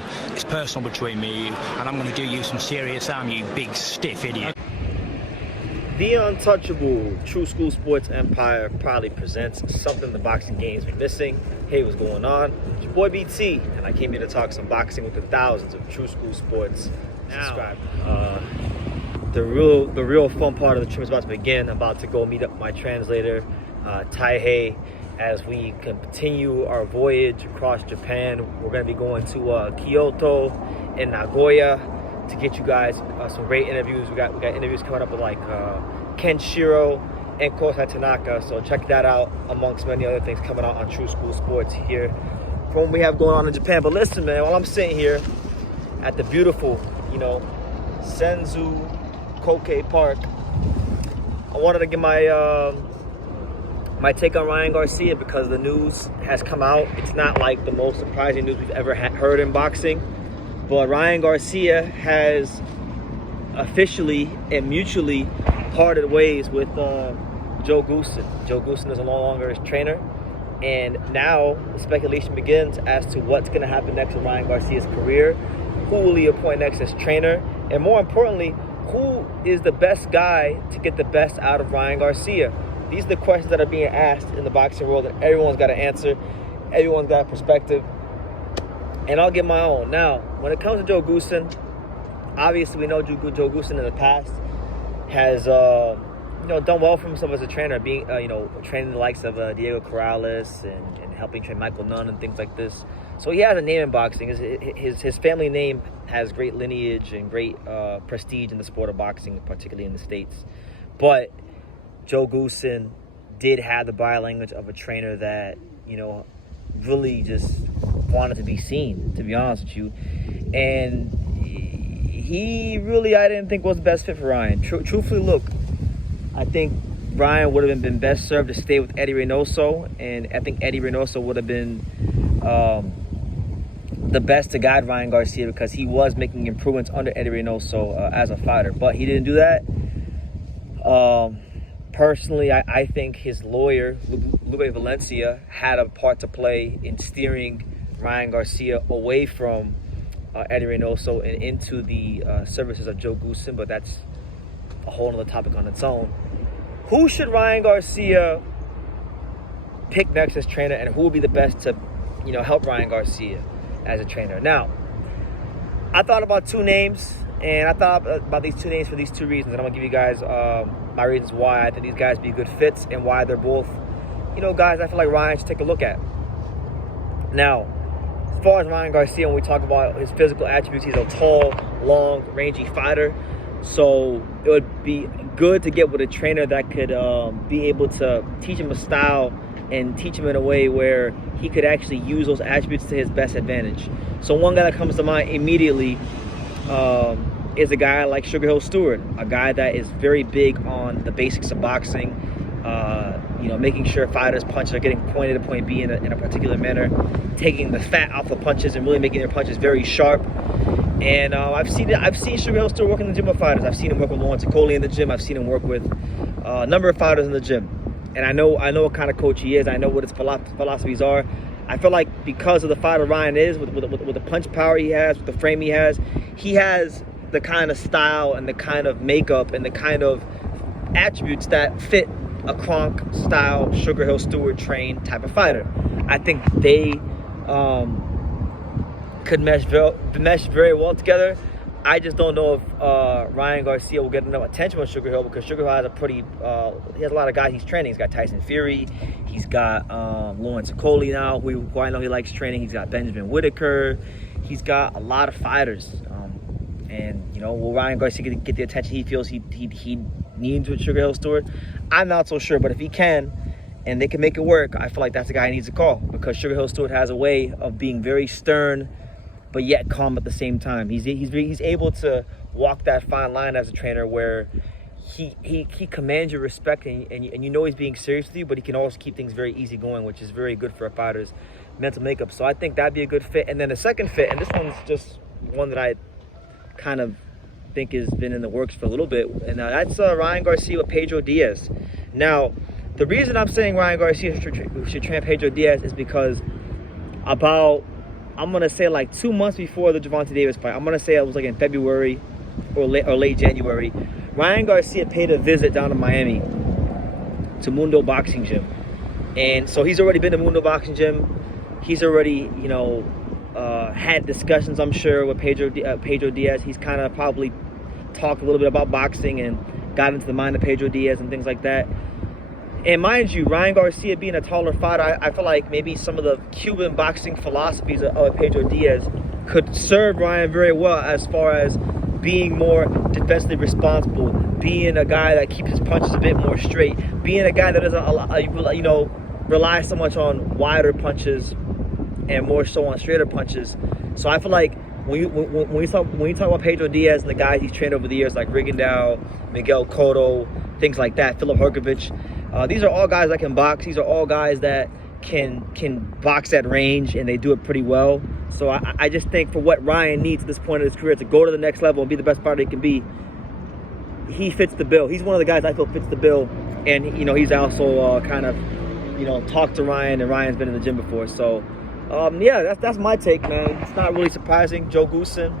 football. It's personal between me and you, and I'm going to do you some serious harm, you big stiff idiot. The untouchable True School Sports Empire proudly presents something the boxing game's been missing. Hey, what's going on? It's your boy BT, and I came here to talk some boxing with the thousands of True School Sports subscribers. The real fun part of the trip is about to begin. I'm about to go meet up my translator, Taihei, as we continue our voyage across Japan. We're going to be going to Kyoto and Nagoya to get you guys some great interviews. We got interviews coming up with like Kenshiro and Kosai Tanaka, so check that out amongst many other things coming out on True School Sports here from what we have going on in Japan. But listen, man, while I'm sitting here at the beautiful, Senzu Koke Park, I wanted to get my my take on Ryan Garcia because the news has come out. It's not like the most surprising news we've ever heard in boxing. But Ryan Garcia has officially and mutually parted ways with Joe Goosen. Joe Goosen is no longer his trainer. And now the speculation begins as to what's going to happen next in Ryan Garcia's career. Who will he appoint next as trainer? And more importantly, who is the best guy to get the best out of Ryan Garcia? These are the questions that are being asked in the boxing world, and everyone's got to answer. Everyone's got a perspective. And I'll get my own. Now, when it comes to Joe Goosen, obviously we know Joe Goosen in the past has, done well for himself as a trainer, being, training the likes of Diego Corrales and helping train Michael Nunn and things like this. So he has a name in boxing. His family name has great lineage and great prestige in the sport of boxing, particularly in the States. But Joe Goosen did have the body language of a trainer that, really just wanted to be seen, to be honest with you. And he really, I didn't think was the best fit for Ryan. Truthfully, look, I think Ryan would have been best served to stay with Eddie Reynoso, and I think Eddie Reynoso would have been the best to guide Ryan Garcia because he was making improvements under Eddie Reynoso as a fighter, but he didn't do that. Personally, I think his lawyer, Lupe Valencia, had a part to play in steering Ryan Garcia away from Eddie Reynoso and into the services of Joe Goosen, but that's a whole other topic on its own. Who should Ryan Garcia pick next as trainer, and who would be the best to, help Ryan Garcia as a trainer? Now, I thought about two names, and I thought about these two names for these two reasons, and I'm going to give you guys my reasons why I think these guys be good fits and why they're both, guys I feel like Ryan should take a look at. Now, as far as Ryan Garcia, when we talk about his physical attributes, he's a tall, long, rangy fighter. So it would be good to get with a trainer that could be able to teach him a style and teach him in a way where he could actually use those attributes to his best advantage. So one guy that comes to mind immediately is a guy like Sugar Hill Stewart, a guy that is very big on the basics of boxing, making sure fighters' punches are getting point A to point B in a particular manner, taking the fat off the punches and really making their punches very sharp. And I've seen Sugar Hill Stewart work in the gym with fighters. I've seen him work with Lawrence Okoli in the gym. I've seen him work with a number of fighters in the gym. And I know what kind of coach he is. I know what his philosophies are. I feel like because of the fighter Ryan is, with the punch power he has, with the frame he has the kind of style and the kind of makeup and the kind of attributes that fit a Kronk style, Sugar Hill Stewart trained type of fighter. I think they could mesh very well together. I just don't know if Ryan Garcia will get enough attention with Sugar Hill because Sugar Hill has he has a lot of guys he's training. He's got Tyson Fury, he's got Lawrence Okoli now, who I know he likes training. He's got Benjamin Whitaker. He's got a lot of fighters. And, will Ryan Garcia get the attention he feels he needs with Sugar Hill Stewart? I'm not so sure, but if he can, and they can make it work, I feel like that's the guy he needs to call because Sugar Hill Stewart has a way of being very stern, but yet calm at the same time. He's able to walk that fine line as a trainer where he commands your respect and he's being serious with you, but he can also keep things very easy going, which is very good for a fighter's mental makeup. So I think that'd be a good fit. And then the second fit, and this one's just one that I kind of think has been in the works for a little bit, and that's Ryan Garcia with Pedro Diaz. Now, the reason I'm saying Ryan Garcia should train Pedro Diaz is because about I'm gonna say like 2 months before the Gervonta Davis fight. I'm gonna say it was like in February or late January. Ryan Garcia paid a visit down to Miami to Mundo Boxing Gym, and so he's already been to Mundo Boxing Gym. He's already, you know, had discussions, I'm sure, with Pedro Diaz. He's kind of probably talked a little bit about boxing and got into the mind of Pedro Diaz and things like that. And mind you, Ryan Garcia being a taller fighter, I feel like maybe some of the Cuban boxing philosophies of Pedro Diaz could serve Ryan very well as far as being more defensively responsible, being a guy that keeps his punches a bit more straight, being a guy that doesn't, you know, rely so much on wider punches and more so on straighter punches. So I feel like when you talk about Pedro Diaz and the guys he's trained over the years, like Rigondeaux, Miguel Cotto, things like that, Filip Hrgovic, these are all guys that can box. These are all guys that can box at range, and they do it pretty well. So I just think for what Ryan needs at this point in his career to go to the next level and be the best fighter he can be, he fits the bill. He's one of the guys I feel fits the bill, and you know, he's also kind of, you know, talked to Ryan, and Ryan's been in the gym before. So yeah, that's my take, man. It's not really surprising. Joe Goosen,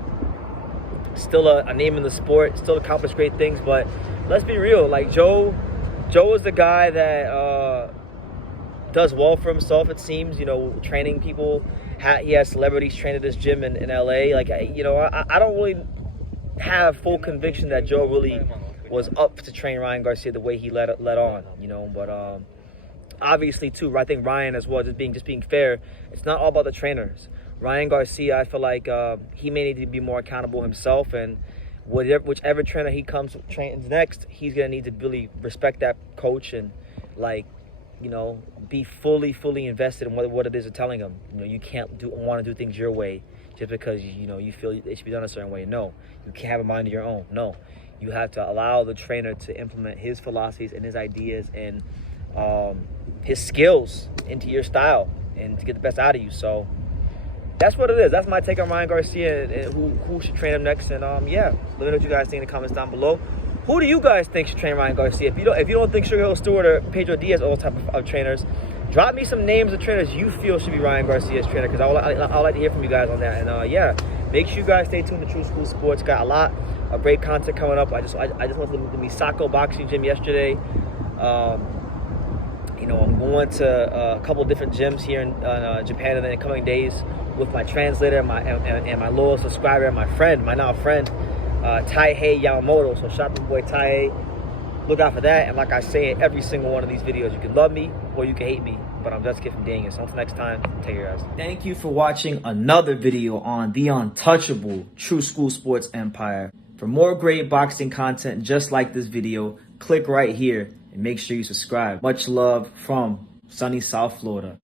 still a name in the sport, still accomplished great things, but let's be real. Like Joe is the guy that does well for himself, it seems, you know, training people. He has celebrities train at this gym in LA. Like, you know, I don't really have full conviction that Joe really was up to train Ryan Garcia the way he let on, you know. But obviously, too, I think Ryan as well, just being fair, it's not all about the trainers. Ryan Garcia, I feel like he may need to be more accountable himself, and whichever trainer he trains next, he's gonna need to really respect that coach and, like, you know, be fully invested in what it is they're telling him. You know, you can't want to do things your way just because you know you feel it should be done a certain way. No, you can't have a mind of your own. No, you have to allow the trainer to implement his philosophies and his ideas and his skills into your style and to get the best out of you. So that's what it is. That's my take on Ryan Garcia and who should train him next. And yeah, let me know what you guys think in the comments down below. Who do you guys think should train Ryan Garcia? If you don't think Sugar Hill Stewart or Pedro Diaz are those type of trainers, drop me some names of trainers you feel should be Ryan Garcia's trainer, because I would like to hear from you guys on that. And yeah, make sure you guys stay tuned to True School Sports. Got a lot of great content coming up. I just went to the Misako Boxing Gym yesterday. You know, I'm going to a couple different gyms here in Japan in the coming days with my translator and my loyal subscriber and my now friend, Taihei Yamamoto. So shout out to my boy Taihei. Look out for that. And like I say in every single one of these videos, you can love me or you can hate me, but I'm just kidding, dang it. So until next time, take care, guys. Thank you for watching another video on the untouchable True School Sports Empire. For more great boxing content just like this video, click right here and make sure you subscribe. Much love from sunny South Florida.